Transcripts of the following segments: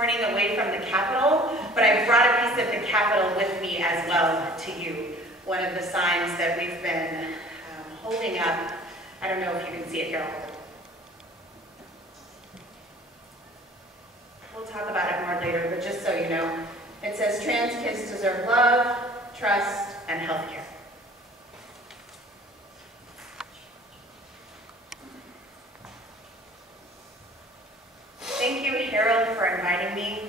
morning away from the Capitol, but I brought a piece of the Capitol with me as well to you. One of the signs that we've been holding up. I don't know if you can see it here. We'll talk about it more later, but just so you know, it says trans kids deserve love, trust, and health care. Thank you, Harold, for inviting me.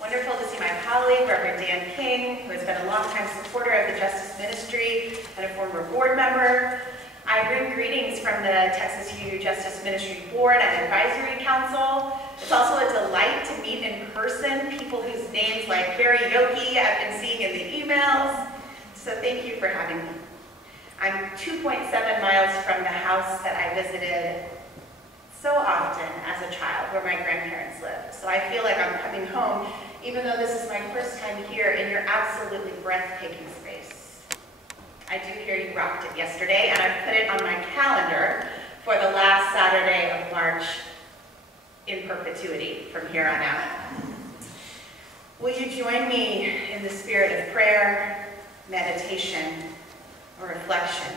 Wonderful to see my colleague, Reverend Dan King, who has been a longtime supporter of the Justice Ministry and a former board member. I bring greetings from the Texas UU Justice Ministry Board and Advisory Council. It's also a delight to meet in person people whose names like karaoke I've been seeing in the emails. So thank you for having me. I'm 2.7 miles from the house that I visited so often as a child where my grandparents lived. So I feel like I'm coming home, even though this is my first time here in your absolutely breathtaking space. I do hear you rocked it yesterday, and I've put it on my calendar for the last Saturday of March in perpetuity from here on out. Will you join me in the spirit of prayer, meditation, or reflection?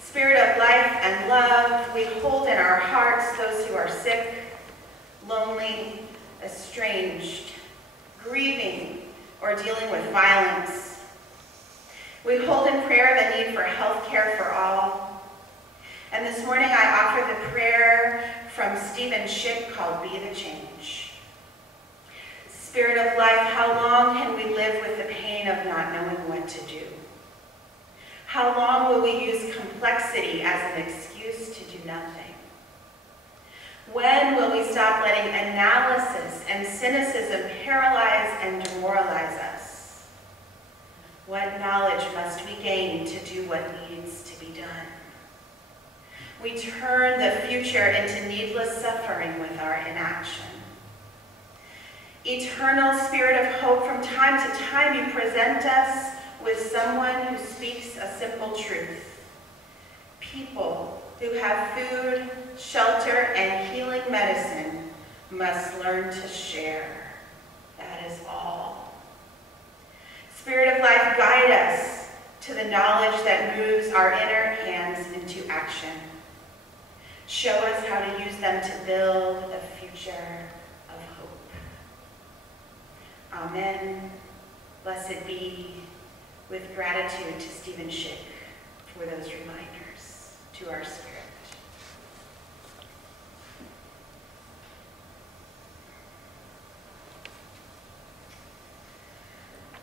Spirit of life and love, we hold in our hearts those who are sick, lonely, estranged, grieving, or dealing with violence. We hold in prayer the need for health care for all. And this morning I offer the prayer from Stephen Schick called Be the Change. Spirit of life, how long can we live with the pain of not knowing what to do? How long will we use complexity as an excuse to do nothing? When will we stop letting analysis and cynicism paralyze and demoralize us? What knowledge must we gain to do what needs to be done? We turn the future into needless suffering with our inaction. Eternal Spirit of hope, from time to time you present us with someone who speaks a simple truth. People who have food, shelter, and healing medicine must learn to share. That is all. Spirit of life, guide us to the knowledge that moves our inner hands into action. Show us how to use them to build a future of hope. Amen. Blessed be, with gratitude to Stephen Schick for those reminders to our spirit.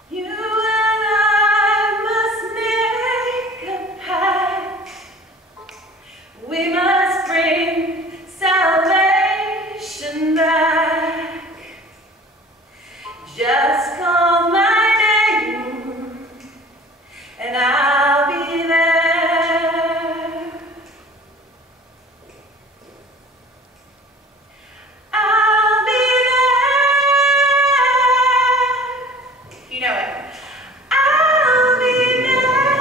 You and I must make a pact. We must bring salvation back. Just call my and I'll be there. I'll be there. You know it. I'll be there.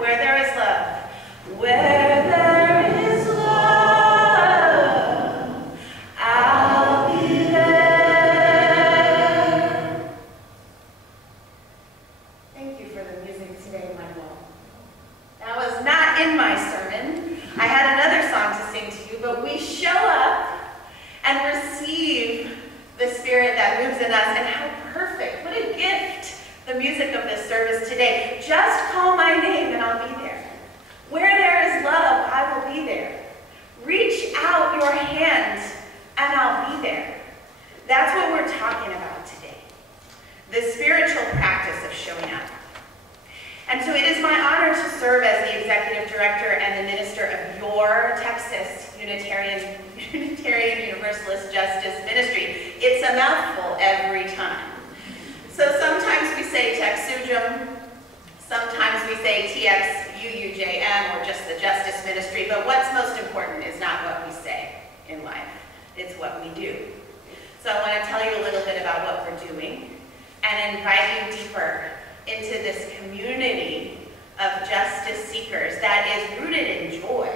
Where there is love. Where there is love. I'll be there. That was not in my sermon. I had another song to sing to you, but we show up and receive the Spirit that moves in us, and how perfect, what a gift, the music of this service today. Just call my name and I'll be there. Where there is love, I will be there. Reach out your hand and I'll be there. That's what we're talking about today. The spiritual practice of showing up. And so it is my honor to serve as the Executive Director and the Minister of your Texas Unitarian Universalist Justice Ministry. It's a mouthful every time. So sometimes we say TexUJM, sometimes we say TXUUJM, or just the Justice Ministry, but what's most important is not what we say in life, it's what we do. So I want to tell you a little bit about what we're doing and invite you deeper into this community of justice seekers that is rooted in joy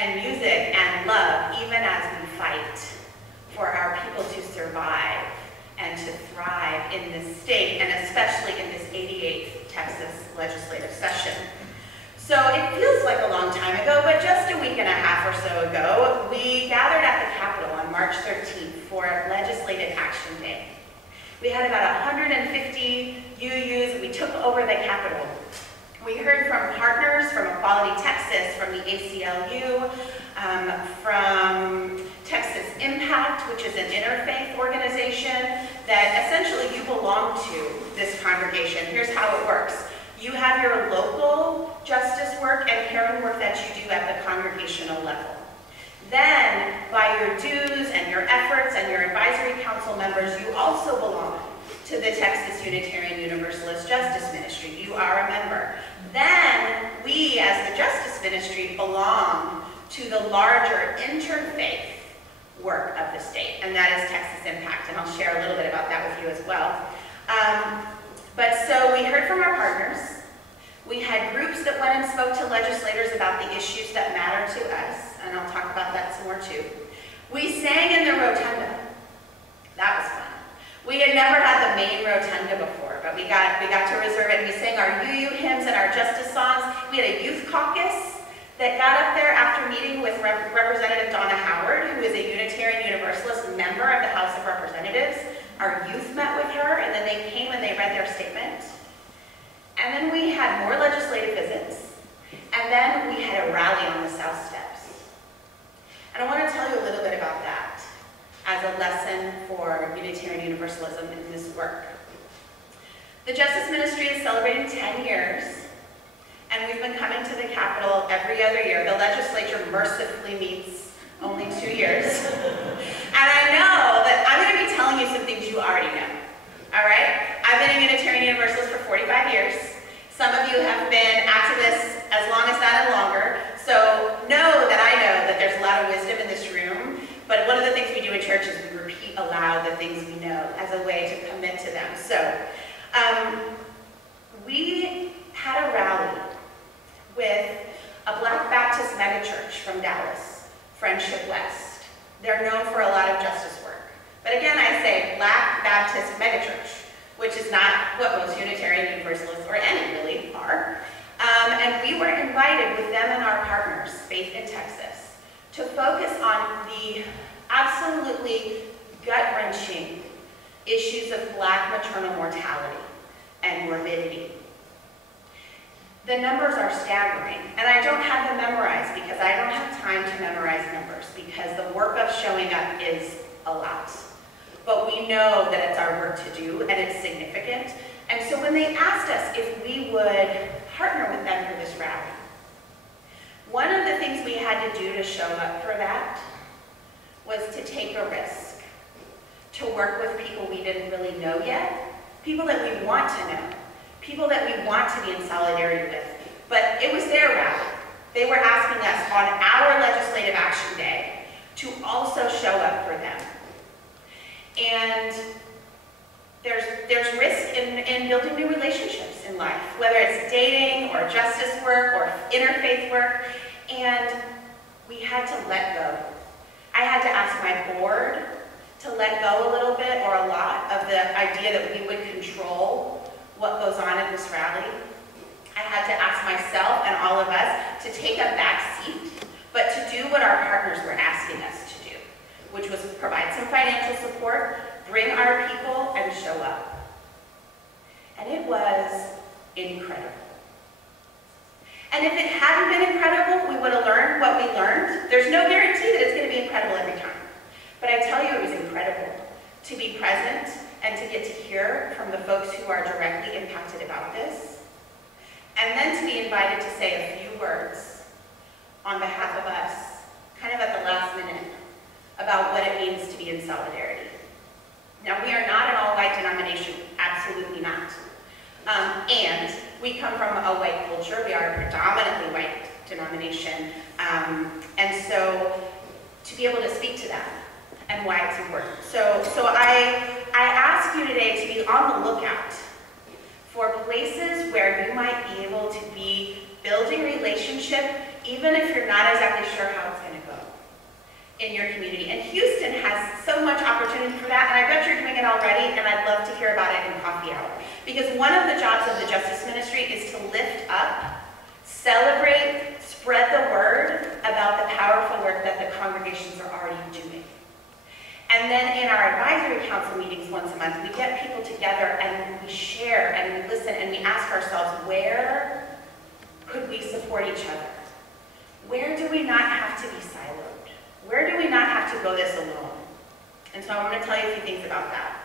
and music and love, even as we fight for our people to survive and to thrive in this state, and especially in this 88th Texas legislative session. So it feels like a long time ago, but just a week and a half or so ago, we gathered at the Capitol on March 13th for Legislative Action Day. We had about 150 UUs. We took over the Capitol. We heard from partners from Equality Texas, from the ACLU, from Texas Impact, which is an interfaith organization that essentially you belong to this congregation. Here's how it works. You have your local justice work and caring work that you do at the congregational level. Then, by your dues and your efforts and your advisory council members, you also belong to the Texas Unitarian Universalist Justice Ministry. You are a member. Then, we as the Justice Ministry belong to the larger interfaith work of the state, and that is Texas Impact, and I'll share a little bit about that with you as well. But so we heard from our partners. We had groups that went and spoke to legislators about the issues that matter to us, and I'll talk about that some more too. We sang in the rotunda. That was fun. We had never had the main rotunda before, but we got to reserve it, and we sang our UU hymns and our justice songs. We had a youth caucus that got up there after meeting with Representative Donna Howard, who is a Unitarian Universalist member of the House of Representatives. Our youth met with her, and then they came and they read their statement. And then we had more legislative visits, and then we had a rally on the South Steps. And I want to tell you a little bit about that as a lesson for Unitarian Universalism in this work. The Justice Ministry is celebrating 10 years, and we've been coming to the Capitol every other year. The legislature mercifully meets only 2 years. And I know that I'm going to be telling you some things you already know. All right? I've been a Unitarian Universalist for 45 years. Some of you have been activists as long as that and longer. So know that there's a lot of wisdom in this room. But one of the things we do in church is we repeat aloud the things we know as a way to commit to them. So we had a rally with a Black Baptist megachurch from Dallas, Friendship West. They're known for a lot of justice work. But again, I say Black Baptist megachurch, which is not what most Unitarian Universalists, or any really, are. And we were invited with them and our partners, Faith in Texas, to focus on the absolutely gut-wrenching issues of Black maternal mortality and morbidity. The numbers are staggering, and I don't have them memorized because I don't have time to memorize numbers because the work of showing up is a lot. But we know that it's our work to do, and it's significant. And so when they asked us if we would partner with them for this rally, one of the things we had to do to show up for that was to take a risk, to work with people we didn't really know yet, people that we want to know, people that we want to be in solidarity with. But it was their rally. They were asking us on our Legislative Action Day to also show up for them. And there's risk in building new relationships in life, whether it's dating or justice work or interfaith work, and we had to let go. I had to ask my board to let go a little bit or a lot of the idea that we would control what goes on at this rally. I had to ask myself and all of us to take a back seat, but to do what our partners were asking us to do, which was provide some financial support, bring our people, and show up. And it was incredible. And if it hadn't been incredible, we would have learned what we learned. There's no guarantee that it's going to be incredible every time. But I tell you, it was incredible to be present and to get to hear from the folks who are directly impacted about this. And then to be invited to say a few words on behalf of us, kind of at the last minute, about what it means to be in solidarity. Now, we are not an all-white denomination, absolutely not. And we come from a white culture. We are a predominantly white denomination. And so to be able to speak to that and why it's important. So I ask you today to be on the lookout for places where you might be able to be building relationship, even if you're not exactly sure how it's going to go in your community. And Houston has so much opportunity for that, and I bet you're doing it already, and I'd love to hear about it in coffee hour. Because one of the jobs of the Justice Ministry is to lift up, celebrate, spread the word about the powerful work that the congregations are already doing. And then in our advisory council meetings once a month, we get people together and we share and we listen and we ask ourselves, where could we support each other? Where do we not have to be siloed? Where do we not have to go this alone? And so I want to tell you a few things about that.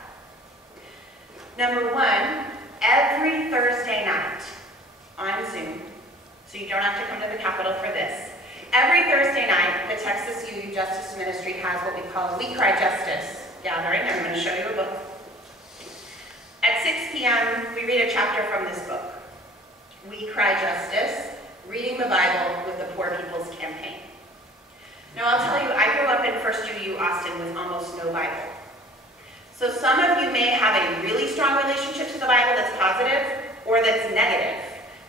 Number one, every Thursday night on Zoom, so you don't have to come to the Capitol for this, every Thursday night, the Texas UU Justice Ministry has what we call a We Cry Justice gathering. I'm going to show you a book. At 6 p.m., we read a chapter from this book, We Cry Justice, Reading the Bible with the Poor People's Campaign. Now, I'll tell you, I grew up in First UU Austin with almost no Bible. So some of you may have a really strong relationship to the Bible that's positive or that's negative,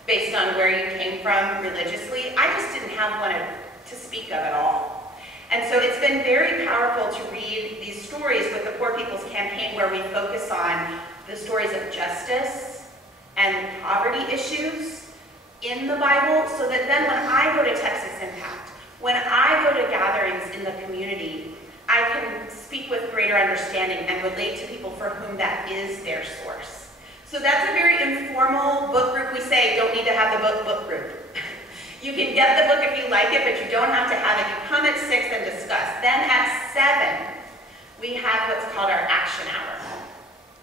based on where you came from religiously. I just didn't have one to speak of at all. And so it's been very powerful to read these stories with the Poor People's Campaign, where we focus on the stories of justice and poverty issues in the Bible, so that then when I go to Texas Impact, when I go to gatherings in the community, I can speak with greater understanding and relate to people for whom that is their source. So that's a very informal book group. We say don't need to have the book group. You can get the book if you like it, but you don't have to have it. You come at 6 and discuss. Then at 7, we have what's called our action hour.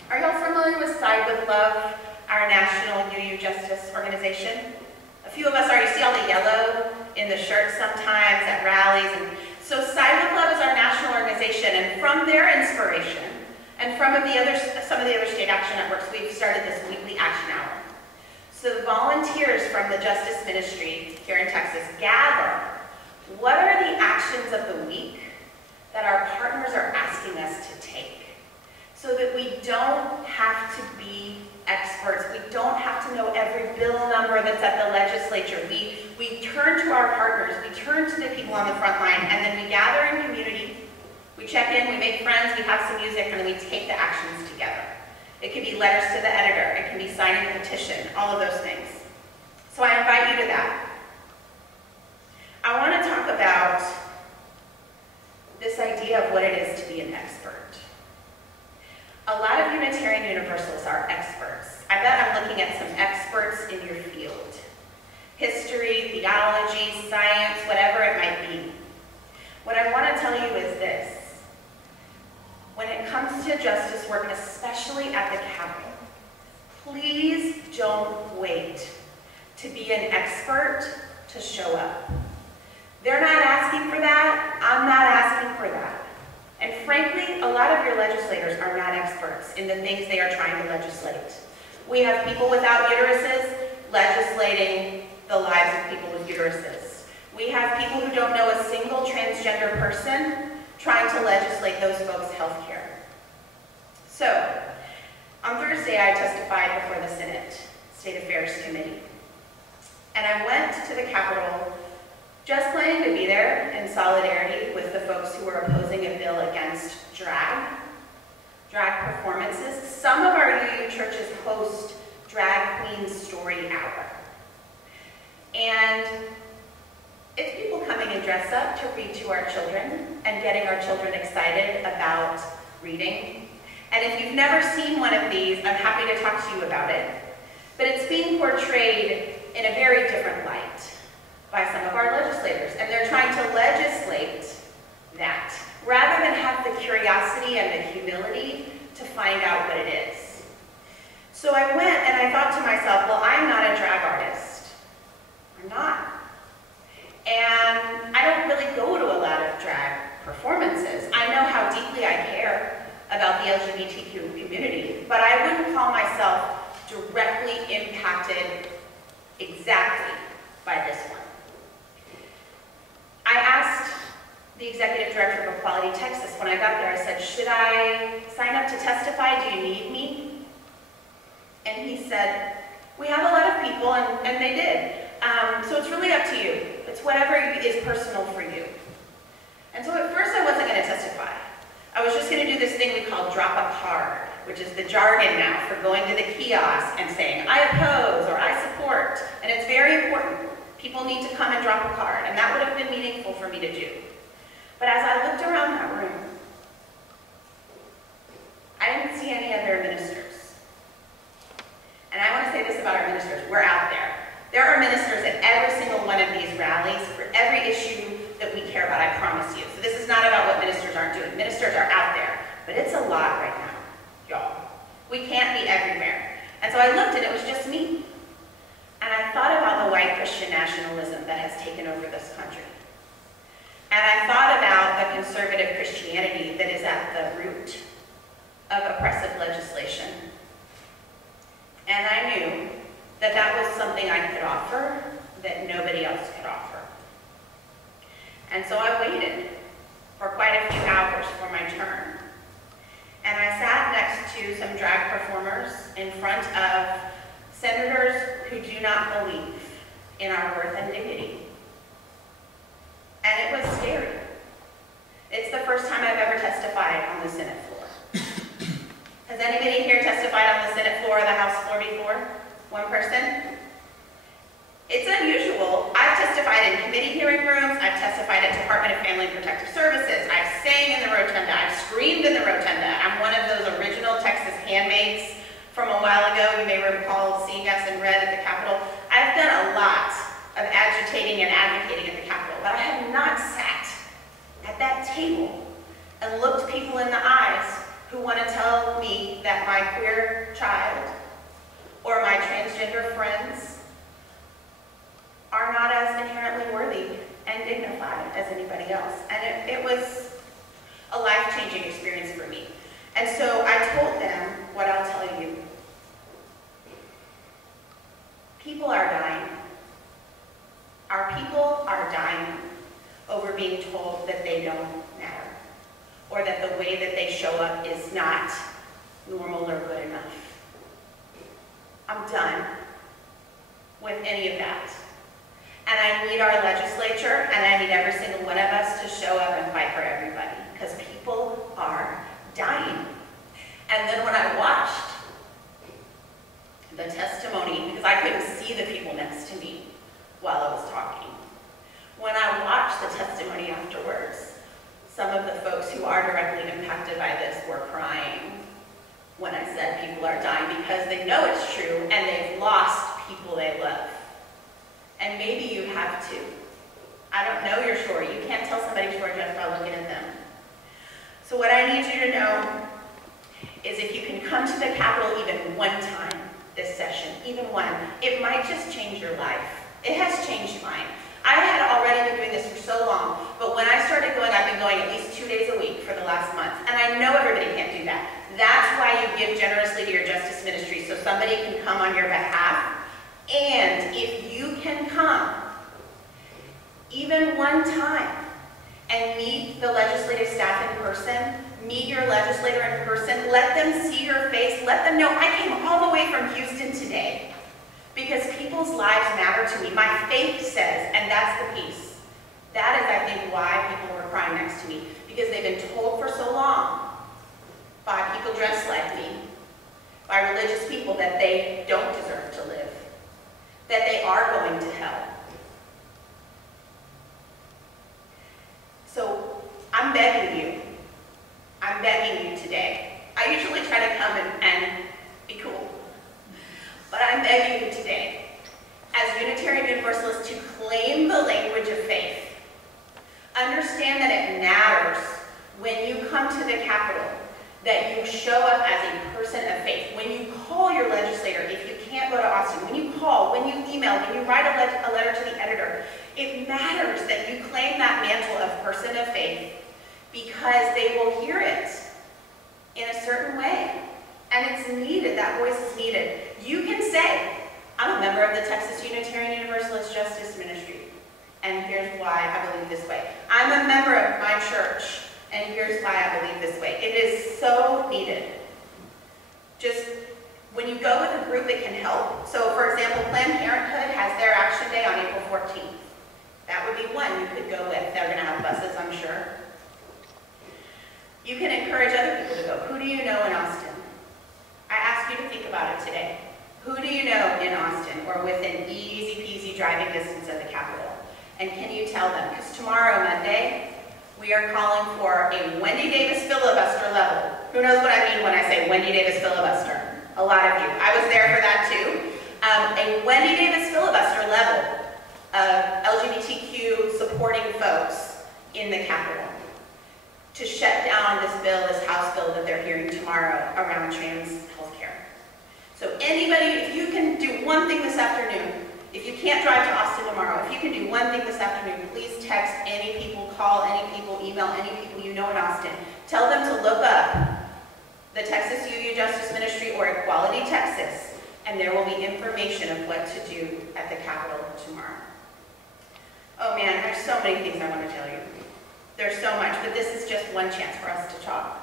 Are y'all familiar with Side with Love, our national UU Justice organization? A few of us are. You see all the yellow in the shirts sometimes at rallies. And so Side with Love is our national organization, and from their inspiration, and from some of the other state action networks, we've started this weekly action hour. So the volunteers from the Justice Ministry here in Texas gather what are the actions of the week that our partners are asking us to take, so that we don't have to be experts. We don't have to know every bill number that's at the legislature. We turn to our partners, we turn to the people on the front line, and then we gather in community. We check in, we make friends, we have some music, and then we take the actions together. It can be letters to the editor, it can be signing a petition, all of those things. So I invite you to that. I want to talk about this idea of what it is to be an expert. A lot of Unitarian Universalists are experts. I bet I'm looking at some experts in your field. History, theology, science, whatever it might be. What I want to tell you is this. When it comes to justice work, especially at the Capitol, please don't wait to be an expert to show up. They're not asking for that. I'm not asking for that. And frankly, a lot of your legislators are not experts in the things they are trying to legislate. We have people without uteruses legislating the lives of people with uteruses. We have people who don't know a single transgender person trying to legislate those folks' health care. So, on Thursday I testified before the Senate State Affairs Committee. And I went to the Capitol just planning to be there in solidarity with the folks who were opposing a bill against drag performances. Some of our UU churches host Drag Queen Story Hour. And it's people coming and dress up to read to our children and getting our children excited about reading. And if you've never seen one of these, I'm happy to talk to you about it. But it's being portrayed in a very different light by some of our legislators. And they're trying to legislate that, rather than have the curiosity and the humility to find out what it is. So I went and I thought to myself, well, I'm not a drag artist. I'm not. And I don't really go to a lot of drag performances. I know how deeply I care about the LGBTQ community, but I wouldn't call myself directly impacted exactly by this one. I asked the executive director of Equality Texas when I got there, I said, should I sign up to testify? Do you need me? And he said, we have a lot of people, and they did. So it's really up to you. It's whatever is personal for you. And so at first I wasn't going to testify. I was just going to do this thing we call drop a card, which is the jargon now for going to the kiosk and saying, I oppose or I support. And it's very important. People need to come and drop a card, and that would have been meaningful for me to do. But as I looked around that room, I didn't see any other ministers. And I want to say this about our ministers. We're out there. There are ministers at every single one of these rallies for every issue that we care about, I promise you. So this is not about what ministers aren't doing. Ministers are out there, but it's a lot right now, y'all. We can't be everywhere. And so I looked and it was just me. And I thought about the white Christian nationalism that has taken over this country. And I thought about the conservative Christianity that is at the root of oppressive legislation. And I knew that that was something I could offer that nobody else could offer. And so I waited for quite a few hours for my turn. And I sat next to some drag performers in front of senators who do not believe in our worth and dignity. And it was scary. It's the first time I've ever testified on the Senate floor. Has anybody here testified on the Senate floor or the House floor before? One person? It's unusual. I've testified in committee hearing rooms. I've testified at Department of Family and Protective Services. I've sang in the rotunda. I've screamed in the rotunda. I'm one of those original Texas handmaids from a while ago. You may recall seeing us in red at the Capitol. I've done a lot of agitating and advocating at the Capitol, but I have not sat at that table and looked people in the eyes who want to tell me that my queer child or my transgender friends are not as inherently worthy and dignified as anybody else. And it was a life-changing experience for me. And so I told them what I'll tell you. People are dying. Our people are dying over being told that they don't matter, or that the way that they show up is not normal or good enough. I'm done with any of that. And I need our legislature, and I need every single one of us to show up and fight for everybody, because people are dying. And then when I watched the testimony, because I couldn't see the people next to me while I was talking, when I watched the testimony afterwards, some of the folks who are directly impacted by this were crying when I said people are dying, because they know it's true and they've lost people they love. And maybe you have too. I don't know your story. You can't tell somebody's story just by looking at them. So what I need you to know is if you can come to the Capitol even one time this session, even one, it might just change your life. It has changed mine. I had already been doing this for so long, but when I started going, I've been going at least 2 days a week for the last month. And I know everybody can't do that. That's why you give generously to your justice ministry, so somebody can come on your behalf. And if you can come even one time and meet the legislative staff in person, meet your legislator in person, let them see your face, let them know I came all the way from Houston today because people's lives matter to me. My faith says, and that's the piece. That is, I think, why people were crying next to me, because they've been told for so long by people dressed like me, by religious people, that they don't deserve to live, that they are going to hell. So I'm begging you today. I usually try to come and be cool, but I'm begging you today, as Unitarian Universalists, to claim the language of faith. Understand that it matters when you come to the Capitol that you show up as a person of faith. When you call your legislator, if you can't go to Austin, when you call, when you email, when you write a letter to the editor, it matters that you claim that mantle of person of faith, because they will hear it in a certain way. And it's needed, that voice is needed. You can say, I'm a member of the Texas Unitarian Universalist Justice Ministry, and here's why I believe this way. I'm a member of my church, and here's why I believe this way. It is so needed. Just when you go with a group that can help. So for example, Planned Parenthood has their action day on April 14th. That would be one you could go with. They're going to have buses, I'm sure. You can encourage other people to go. Who do you know in Austin? I ask you to think about it today. Who do you know in Austin or within easy peasy driving distance of the Capitol? And can you tell them? Because tomorrow, Monday, we are calling for a Wendy Davis filibuster level. Who knows what I mean when I say Wendy Davis filibuster? A lot of you. I was there for that too. A Wendy Davis filibuster level of LGBTQ supporting folks in the Capitol to shut down this bill, this House bill that they're hearing tomorrow around trans healthcare. So anybody, if you can do one thing this afternoon, if you can't drive to Austin tomorrow, if you can do one thing this afternoon, please text any people, call any people, email any people you know in Austin. Tell them to look up the Texas UU Justice Ministry or Equality Texas, and there will be information of what to do at the Capitol tomorrow. Oh man, there's so many things I want to tell you. There's so much, but this is just one chance for us to talk.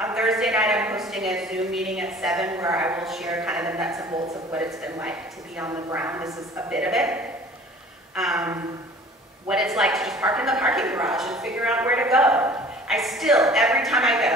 On Thursday night, I'm hosting a Zoom meeting at 7 where I will share kind of the nuts and bolts of what it's been like to be on the ground. This is a bit of it. What it's like to just park in the parking garage and figure out where to go. I still, every time I go,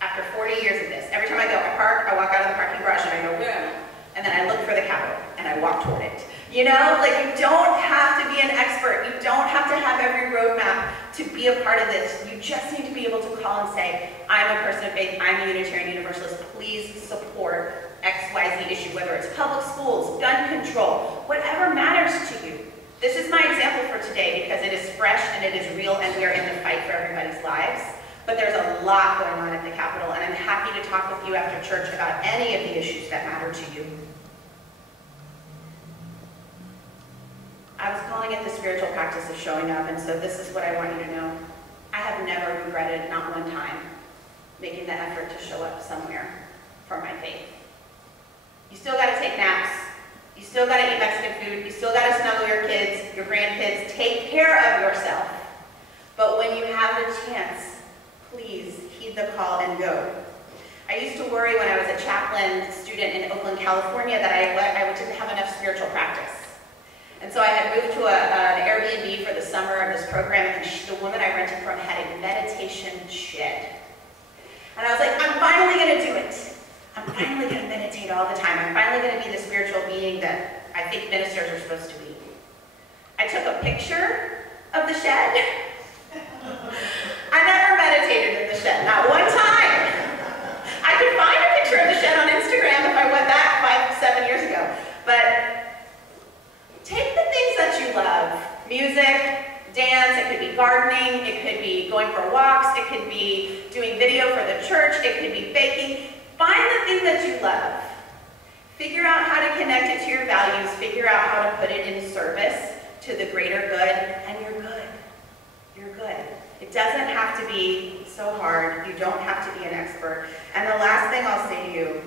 after 40 years of this, every time I go, I park, I walk out of the parking garage and I go, boom, and then I look for the Capitol and I walk toward it. You know, like you don't have to be an expert. You don't have to have every roadmap to be a part of this. You just need to be able to call and say, I'm a person of faith, I'm a Unitarian Universalist, please support XYZ issue, whether it's public schools, gun control, whatever matters to you. This is my example for today because it is fresh and it is real and we are in the fight for everybody's lives. But there's a lot going on at the Capitol and I'm happy to talk with you after church about any of the issues that matter to you. I was calling it the spiritual practice of showing up, and so this is what I want you to know. I have never regretted, not one time, making the effort to show up somewhere for my faith. You still got to take naps. You still got to eat Mexican food. You still got to snuggle your kids, your grandkids. Take care of yourself. But when you have the chance, please heed the call and go. I used to worry when I was a chaplain student in Oakland, California, that I didn't have enough spiritual practice. And so I had moved to an Airbnb for the summer of this program, and the woman I rented from had a meditation shed. And I was like, I'm finally going to do it. I'm finally going to meditate all the time. I'm finally going to be the spiritual being that I think ministers are supposed to be. I took a picture of the shed. I never meditated in the shed, not one time. I could find a picture of the shed on Instagram if I went back 5-7 years ago. But take the things that you love. Music, dance, it could be gardening, it could be going for walks, it could be doing video for the church, it could be baking. Find the thing that you love. Figure out how to connect it to your values, figure out how to put it in service to the greater good, and you're good. You're good. It doesn't have to be so hard. You don't have to be an expert. And the last thing I'll say to you,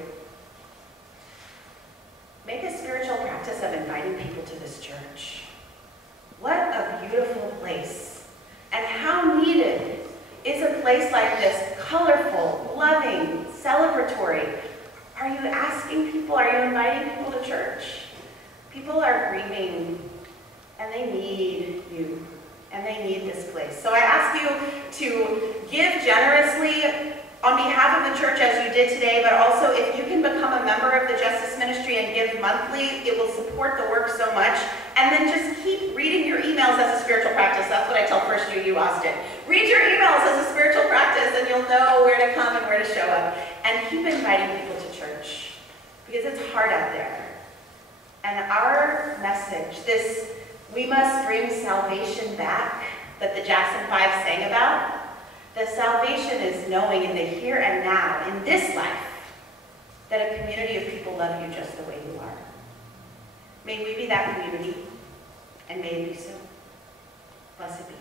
make a spiritual practice of inviting people to this church. What a beautiful place. And how needed is a place like this, colorful, loving, celebratory. Are you asking people, are you inviting people to church? People are grieving, and they need you, and they need this place. So I ask you to give generously on behalf of the church as you did today, but also if you can become a member of the Justice Ministry and give monthly, it will support the work so much. And then just keep reading your emails as a spiritual practice. That's what I tell First UU Austin. Read your emails as a spiritual practice and you'll know where to come and where to show up. And keep inviting people to church because it's hard out there. And our message, this we must bring salvation back that the Jackson 5 sang about, the salvation is knowing in the here and now, in this life, that a community of people love you just the way you are. May we be that community, and may it be so. Blessed be.